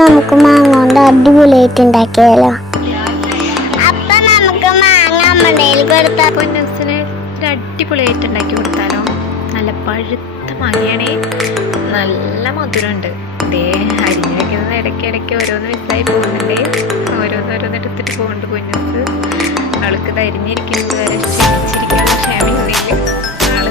നമുക്ക് മാങ്ങ കൊണ്ട് അടിപൊളിയായിട്ട് ഉണ്ടാക്കിയാലോ? അപ്പൊ നമുക്ക് മാങ്ങ അമ്മടയിൽ കൊടുത്താൽ പൊന്നൂസിന് ഒരു അടിപൊളിയായിട്ട് ഉണ്ടാക്കി കൊടുത്താലോ? നല്ല പഴുത്ത മാങ്ങയാണേ, നല്ല മധുരമുണ്ട്. ഇതേ അരിഞ്ഞു വെക്കുന്നത് ഇടയ്ക്കിടയ്ക്ക് ഓരോന്ന് മിസ്സായി പോകുന്നുണ്ടേ. ഓരോന്ന് എടുത്തിട്ട് പോകുന്നുണ്ട് പൊന്നൂസ്. ആൾക്ക് ഇത് അരിഞ്ഞിരിക്കുന്നത് വരെ ക്ഷമിച്ചിരിക്കാനുള്ള ക്ഷമയില്ലെങ്കിൽ ആള്